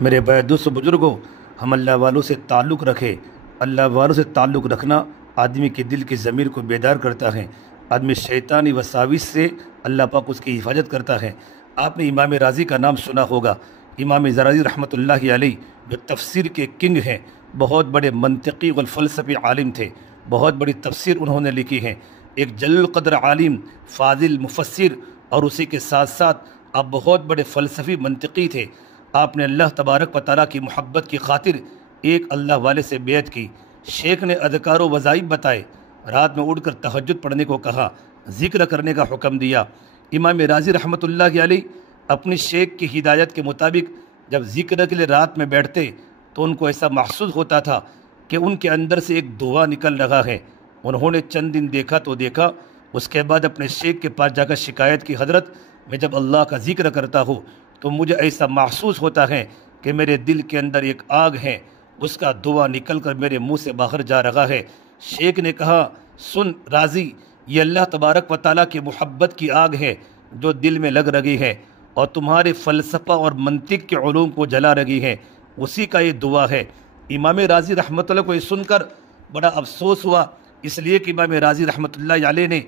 میرے بھائی دوستوں بزرگوں، ہم اللہ والوں سے تعلق رکھیں۔ اللہ والوں سے تعلق رکھنا آدمی کے دل کی ضمیر کو بیدار کرتا ہے، آدمی شیطانی وساوس سے اللہ پاک اس کی حفاظت کرتا ہے۔ آپ نے امام راضی کا نام سنا ہوگا۔ امام راضی رحمۃ اللہ علیہ جو تفسیر کے کنگ ہیں، بہت بڑے منطقی و فلسفی عالم تھے، بہت بڑی تفسیر انہوں نے لکھی ہے۔ ایک جلیل القدر عالم، فاضل، مفسر، اور اسی کے ساتھ ساتھ آپ بہت بڑے فلسفی منطقی تھے۔ آپ نے اللہ تبارک و تعالیٰ کی محبت کی خاطر ایک اللہ والے سے بیعت کی۔ شیخ نے اذکار و وظائف بتائے، رات میں اٹھ کر تہجد پڑھنے کو کہا، ذکر کرنے کا حکم دیا۔ امام راضی رحمۃ اللہ علیہ اپنی شیخ کی ہدایت کے مطابق جب ذکر کے لیے رات میں بیٹھتے تو ان کو ایسا محسوس ہوتا تھا کہ ان کے اندر سے ایک دعا نکل رہا ہے۔ انہوں نے چند دن دیکھا تو دیکھا، اس کے بعد اپنے شیخ کے پاس جا کر شکایت کی، حضرت میں جب اللہ کا ذکر کرتا ہوں تو مجھے ایسا محسوس ہوتا ہے کہ میرے دل کے اندر ایک آگ ہے، اس کا دعا نکل کر میرے منہ سے باہر جا رہا ہے۔ شیخ نے کہا، سن راضی، یہ اللہ تبارک و تعالیٰ کی محبت کی آگ ہے جو دل میں لگ رہی ہے اور تمہارے فلسفہ اور منطق کے علوم کو جلا رہی ہے، اسی کا یہ دعا ہے۔ امام راضی رحمۃ اللہ کو یہ سن کر بڑا افسوس ہوا، اس لیے کہ امام راضی رحمۃ اللہ علیہ نے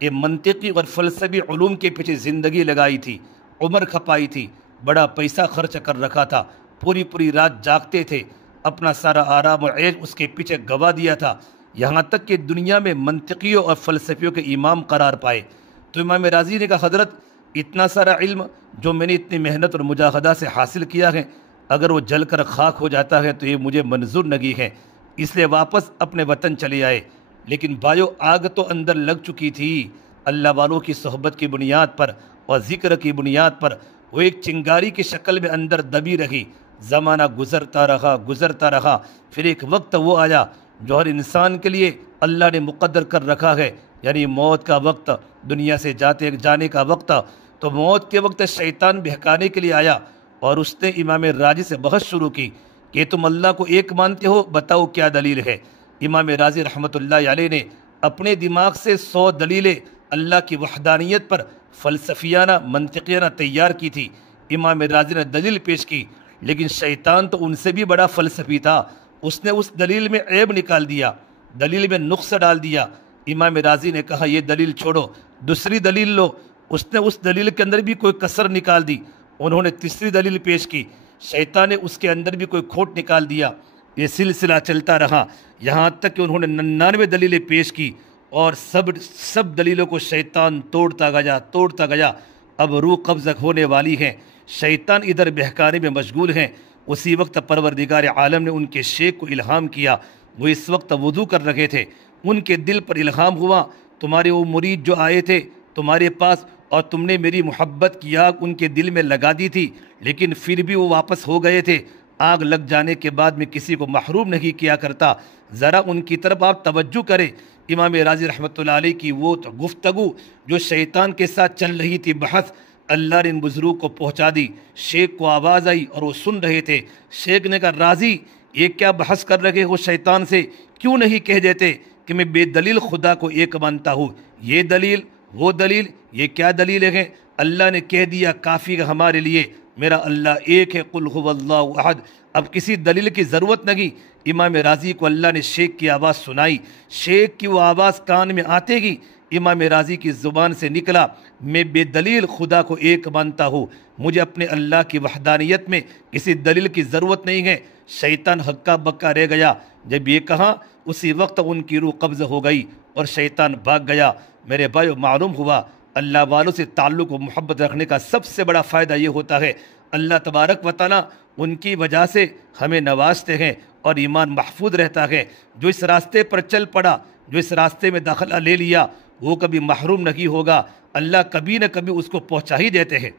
یہ منطقی اور فلسفی علوم کے پیچھے زندگی لگائی تھی، عمر کھپائی تھی، بڑا پیسہ خرچ کر رکھا تھا، پوری رات جاگتے تھے، اپنا سارا آرام و عیش اس کے پیچھے گوا دیا تھا، یہاں تک کہ دنیا میں منطقیوں اور فلسفیوں کے امام قرار پائے۔ تو امام راضی نے کہا، حضرت اتنا سارا علم جو میں نے اتنی محنت اور مجاہدہ سے حاصل کیا ہے، اگر وہ جل کر خاک ہو جاتا ہے تو یہ مجھے منظور نہیں ہے، اس لیے واپس اپنے وطن چلے آئے۔ لیکن بھائیو، آگ تو اندر لگ چکی تھی، اللہ والوں کی صحبت کی بنیاد پر اور ذکر کی بنیاد پر وہ ایک چنگاری کی شکل میں اندر دبی رہی۔ زمانہ گزرتا رہا، پھر ایک وقت وہ آیا جو ہر انسان کے لیے اللہ نے مقدر کر رکھا ہے، یعنی موت کا وقت، دنیا سے جانے کا وقت۔ تو موت کے وقت شیطان بہکانے کے لیے آیا اور اس نے امام راضی سے بحث شروع کی کہ تم اللہ کو ایک مانتے ہو، بتاؤ کیا دلیل ہے۔ امام راضی رحمۃ اللہ علیہ نے اپنے دماغ سے 100 دلیلیں اللہ کی وحدانیت پر فلسفیانہ منطقیانہ تیار کی تھی۔ امام راضی نے دلیل پیش کی، لیکن شیطان تو ان سے بھی بڑا فلسفی تھا، اس نے اس دلیل میں عیب نکال دیا، دلیل میں نقص ڈال دیا۔ امام راضی نے کہا، یہ دلیل چھوڑو، دوسری دلیل لو۔ اس نے اس دلیل کے اندر بھی کوئی کسر نکال دی، انہوں نے تیسری دلیل پیش کی، شیطان نے اس کے اندر بھی کوئی کھوٹ نکال دیا۔ یہ سلسلہ چلتا رہا، یہاں تک کہ انہوں نے 99 دلیلیں پیش کی اور سب دلیلوں کو شیطان توڑتا گیا۔ اب روح قبض ہونے والی ہے، شیطان ادھر بہکانے میں مشغول ہیں۔ اسی وقت پروردگار عالم نے ان کے شیخ کو الہام کیا، وہ اس وقت وضو کر رہے تھے، ان کے دل پر الہام ہوا، تمہارے وہ مرید جو آئے تھے تمہارے پاس اور تم نے میری محبت کی آگ ان کے دل میں لگا دی تھی، لیکن پھر بھی وہ واپس ہو گئے تھے۔ آگ لگ جانے کے بعد میں کسی کو محروم نہیں کیا کرتا، ذرا ان کی طرف آپ توجہ کریں۔ امام راضی رحمۃ اللہ علیہ کی وہ گفتگو جو شیطان کے ساتھ چل رہی تھی، بحث، اللہ نے ان بزرگوں کو پہنچا دی۔ شیخ کو آواز آئی اور وہ سن رہے تھے۔ شیخ نے کہا، راضی یہ کیا بحث کر رہے ہو شیطان سے؟ کیوں نہیں کہہ دیتے کہ میں بے دلیل خدا کو ایک مانتا ہوں؟ یہ دلیل، وہ دلیل، یہ کیا دلیلیں ہیں؟ اللہ نے کہہ دیا، کافی ہے ہمارے لیے، میرا اللہ ایک ہے، قل هو اللہ احد۔ اب کسی دلیل کی ضرورت نہیں۔ امام راضی کو اللہ نے شیخ کی آواز سنائی، شیخ کی وہ آواز کان میں آتے ہی امام راضی کی زبان سے نکلا، میں بے دلیل خدا کو ایک مانتا ہوں، مجھے اپنے اللہ کی وحدانیت میں کسی دلیل کی ضرورت نہیں ہے۔ شیطان ہکا بکا رہ گیا۔ جب یہ کہا اسی وقت ان کی روح قبض ہو گئی اور شیطان بھاگ گیا۔ میرے بھائیو، معلوم ہوا اللہ والوں سے تعلق و محبت رکھنے کا سب سے بڑا فائدہ یہ ہوتا ہے، اللہ تبارک و تعالیٰ ان کی وجہ سے ہمیں نوازتے ہیں اور ایمان محفوظ رہتا ہے۔ جو اس راستے پر چل پڑا، جو اس راستے میں داخلہ لے لیا، وہ کبھی محروم نہیں ہوگا، اللہ کبھی نہ کبھی اس کو پہنچا ہی دیتے ہیں۔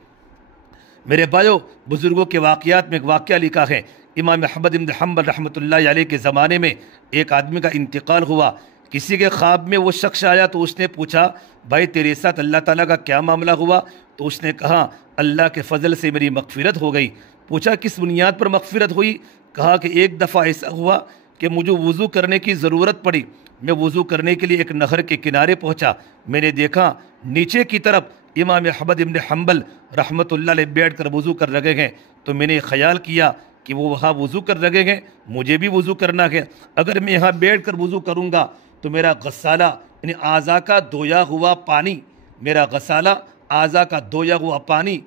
میرے بھائیو، بزرگوں کے واقعات میں ایک واقعہ لکھا ہے، امام احمد بن حنبل رحمۃ اللہ علیہ کے زمانے میں ایک آدمی کا انتقال ہوا۔ کسی کے خواب میں وہ شخص آیا تو اس نے پوچھا، بھائی تیرے ساتھ اللہ تعالیٰ کا کیا معاملہ ہوا؟ تو اس نے کہا، اللہ کے فضل سے میری مغفرت ہو گئی۔ پوچھا، کس بنیاد پر مغفرت ہوئی؟ کہا کہ ایک دفعہ ایسا ہوا کہ مجھے وضو کرنے کی ضرورت پڑی، میں وضو کرنے کے لیے ایک نہر کے کنارے پہنچا، میں نے دیکھا نیچے کی طرف امام احمد بن حنبل رحمۃ اللہ علیہ بیٹھ کر وضو کر رہے ہیں، تو میں نے خیال کیا کہ وہ وہاں وضو کر رہے ہیں، مجھے بھی وضو کرنا ہے۔ اگر میں یہاں بیٹھ کر وضو کروں گا تو میرا غسالہ یعنی اعضاء کا دھویا ہوا پانی، میرا غسالہ اعضاء کا دھویا ہوا پانی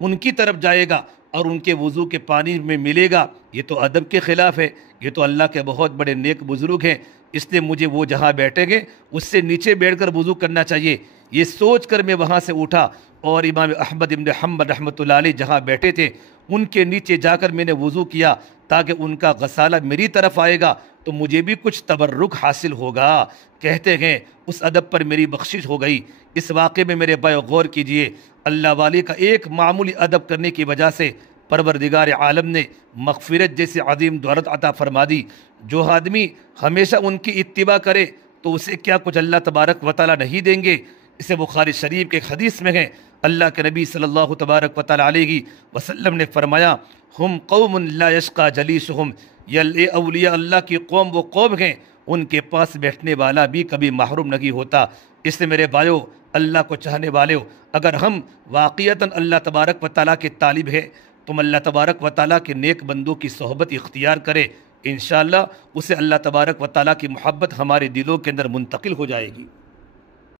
ان کی طرف جائے گا اور ان کے وضو کے پانی میں ملے گا۔ یہ تو ادب کے خلاف ہے، یہ تو اللہ کے بہت بڑے نیک بزرگ ہیں، اس لیے مجھے وہ جہاں بیٹھے گے اس سے نیچے بیٹھ کر وضو کرنا چاہیے۔ یہ سوچ کر میں وہاں سے اٹھا اور امام احمد بن حنبل رحمۃ اللہ علیہ جہاں بیٹھے تھے ان کے نیچے جا کر میں نے وضو کیا، تاکہ ان کا غسالہ میری طرف آئے گا تو مجھے بھی کچھ تبرک حاصل ہوگا۔ کہتے ہیں اس ادب پر میری بخشش ہو گئی۔ اس واقعے میں میرے بھائی غور کیجئے، اللہ والے کا ایک معمولی ادب کرنے کی وجہ سے پروردگار عالم نے مغفرت جیسی عظیم دولت عطا فرما دی۔ جو آدمی ہمیشہ ان کی اتباع کرے تو اسے کیا کچھ اللہ تبارک و تعالیٰ نہیں دیں گے۔ اسے بخاری شریف کے حدیث میں ہے، اللہ کے نبی صلی اللہ تبارک و تعالیٰ علیہ وسلم نے فرمایا، ہم قوم لا یشقى جلیسہم، یہ اولیاء اللہ کی قوم وہ قوم ہیں ان کے پاس بیٹھنے والا بھی کبھی محروم نہیں ہوتا۔ اس سے میرے بھائیو، اللہ کو چاہنے والے ہو، اگر ہم واقعتاً اللہ تبارک و تعالیٰ کے طالب ہیں، تم اللہ تبارک و تعالیٰ کے نیک بندوں کی صحبت اختیار کرے، انشاءاللہ اسے اللہ تبارک و تعالیٰ کی محبت ہمارے دلوں کے اندر منتقل ہو جائے گی۔